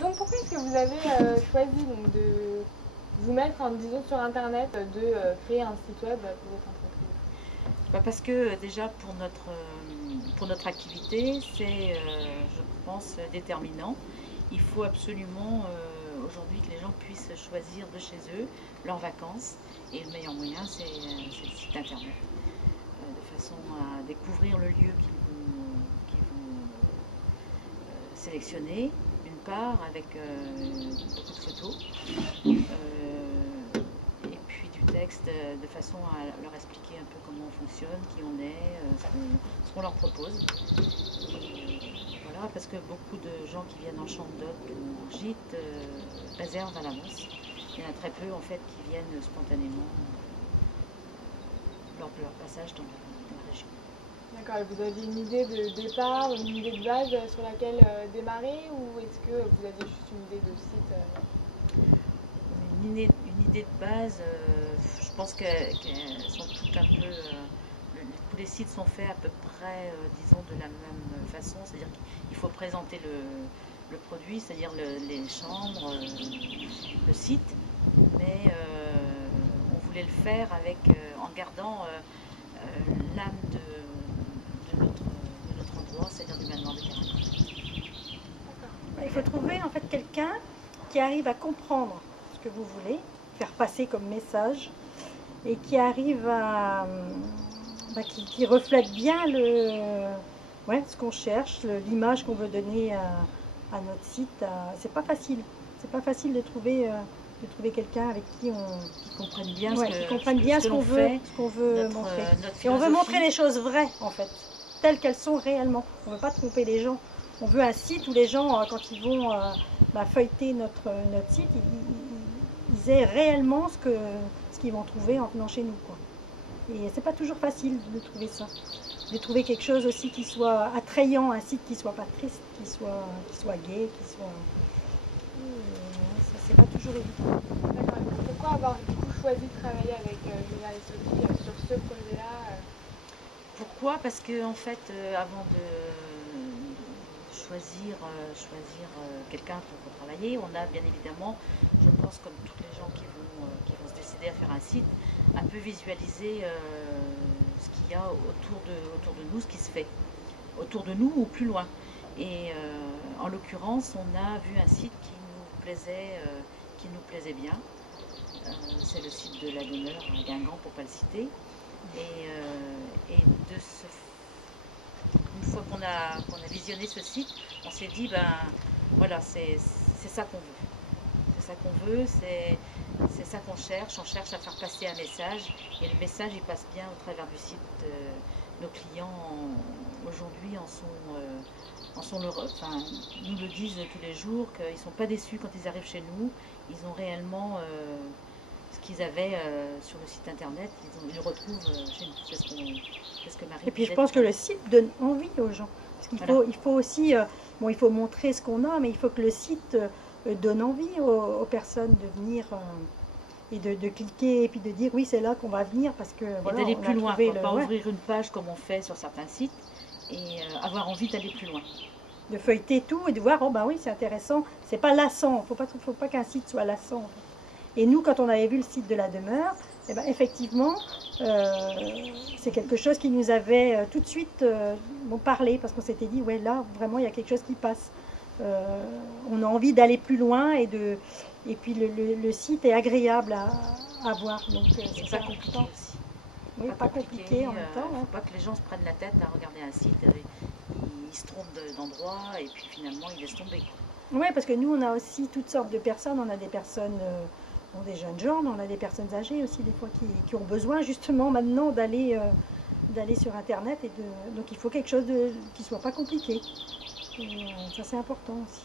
Donc pourquoi est-ce que vous avez choisi donc, de vous mettre, disons, sur Internet, de créer un site web pour votre entreprise? Parce que déjà pour notre activité, c'est, je pense, déterminant. Il faut absolument aujourd'hui que les gens puissent choisir de chez eux leurs vacances. Et le meilleur moyen, c'est le site internet. De façon à découvrir le lieu qu'ils vont sélectionner, d'une part, avec beaucoup de photos. Et puis du texte, de façon à leur expliquer un peu comment on fonctionne, qui on est, ce qu'on leur propose. Voilà, parce que beaucoup de gens qui viennent en chambre d'hôte ou en gîte réservent à l'avance. Il y en a très peu en fait qui viennent spontanément lors de leur passage dans la région. D'accord, et vous aviez une idée de départ, une idée de base sur laquelle démarrer, ou est-ce que vous aviez juste une idée de site Une idée de base, je pense qu'elles sont toutes un peu... tous les sites sont faits à peu près, disons, de la même façon, c'est-à-dire qu'il faut présenter le produit, c'est-à-dire les chambres, le site, mais on voulait le faire avec, en gardant l'âme de notre endroit, c'est-à-dire du manoir de Caracal. Il faut trouver en fait quelqu'un qui arrive à comprendre ce que vous voulez faire passer comme message et qui arrive à qui reflète bien ce qu'on cherche, l'image qu'on veut donner à notre site. C'est pas facile de trouver quelqu'un avec qui comprenne bien ce qu'on veut montrer. Et on veut montrer les choses vraies en fait, telles qu'elles sont réellement. On ne veut pas tromper les gens. On veut un site où les gens, quand ils vont feuilleter notre site, ils aient réellement ce qu'ils vont trouver en venant chez nous, quoi. Et c'est pas toujours facile de trouver ça. De trouver quelque chose aussi qui soit attrayant, un site qui soit pas triste, qui soit gai, qui soit... ça c'est pas toujours évident. D'accord. Pourquoi avoir du coup choisi de travailler avec Julia et Sophie sur ce projet-là Pourquoi? Parce que en fait, avant de choisir quelqu'un pour travailler, on a bien évidemment, je pense comme tous les gens qui vont se décider à faire un site, un peu visualiser ce qu'il y a autour de nous, ce qui se fait autour de nous ou plus loin. Et en l'occurrence, on a vu un site qui nous plaisait bien. C'est le site de la demeure à Guingamp, pour ne pas le citer. Et une fois qu'on a visionné ce site, on s'est dit, ben voilà, c'est ça qu'on veut. C'est ça qu'on veut, c'est ça qu'on cherche. On cherche à faire passer un message. Et le message, il passe bien au travers du site. Nos clients, aujourd'hui, nous le disent tous les jours, qu'ils ne sont pas déçus quand ils arrivent chez nous. Ils ont réellement... ce qu'ils avaient sur le site internet, ils le retrouvent chez nous. C'est ce que Marie. Et puis je pense que le site donne envie aux gens. Parce qu'il faut, il faut aussi, il faut montrer ce qu'on a, mais il faut que le site donne envie aux personnes de venir et de cliquer et puis de dire oui, c'est là qu'on va venir parce que voilà, d'aller plus loin, pas ouvrir une page comme on fait sur certains sites et avoir envie d'aller plus loin. De feuilleter tout et de voir, oh ben oui, c'est intéressant, c'est pas lassant, faut pas qu'un site soit lassant. En fait. Et nous, quand on avait vu le site de la demeure, eh ben, effectivement, c'est quelque chose qui nous avait tout de suite parlé, parce qu'on s'était dit, ouais, là, vraiment, il y a quelque chose qui passe. On a envie d'aller plus loin, et puis le site est agréable à voir. Donc, c'est pas compliqué aussi. Oui, pas compliqué en même temps. Il ne faut pas que les gens se prennent la tête à regarder un site, ils se trompent d'endroit, et puis finalement, ils laissent tomber. Oui, parce que nous, on a aussi toutes sortes de personnes. On a des personnes... des jeunes gens, mais on a des personnes âgées aussi des fois qui ont besoin justement maintenant d'aller sur internet donc il faut quelque chose qui soit pas compliqué et ça c'est important aussi.